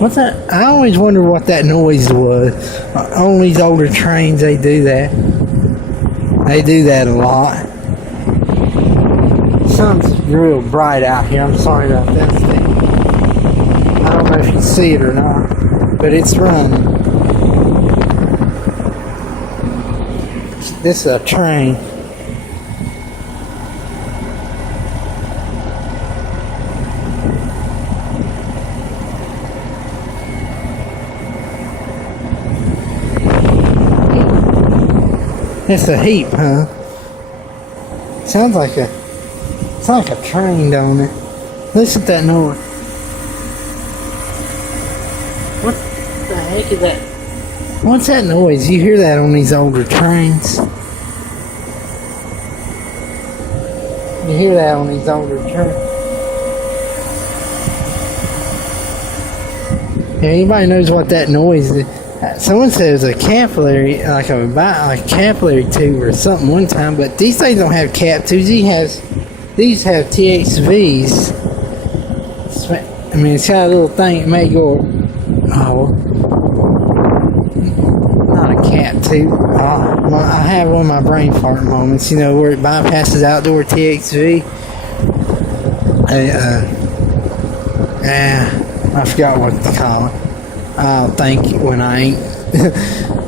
What's that? I always wonder what that noise was. On these older trains, they do that. They do that a lot. Sun's real bright out here. I'm sorry about that thing. I don't know if you see it or not, but it's running. This is a train. It's a heap, huh? Sounds like a, it's like a train, don't it? Listen to that noise. What the heck is that? What's that noise? You hear that on these older trains? You hear that on these older trains? If anybody knows what that noise is? Someone says a capillary, like a capillary tube or something one time, but these things don't have cap tubes. These have THVs. I mean, it's got a little thing. It may go. Oh, not a cap tube. Oh, I have one of my brain fart moments. You know where it bypasses outdoor THV. I forgot what to call it. I'll thank you when I ain't.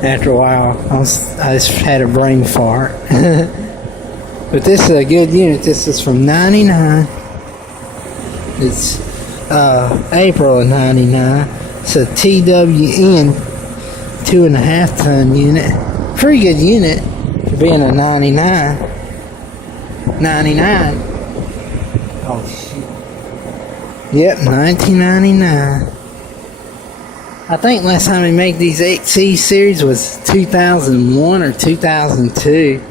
After a while, I just had a brain fart. But this is a good unit. This is from 99. It's April of 99. It's a TWN 2.5 ton unit. Pretty good unit for being a 99. 99. Oh shit. Yep, 1999. I think last time we made these 8C series was 2001 or 2002.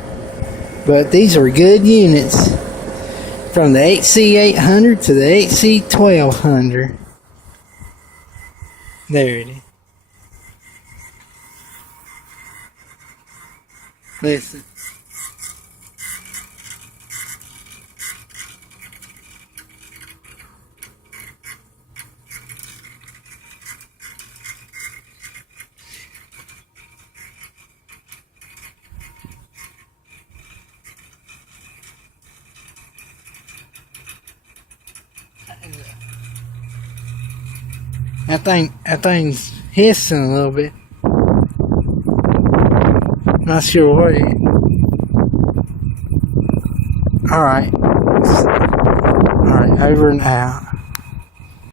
But these were good units. From the 8C800 to the 8C1200. There it is. Listen. That thing's hissing a little bit. Not sure what it is. Alright, over and out.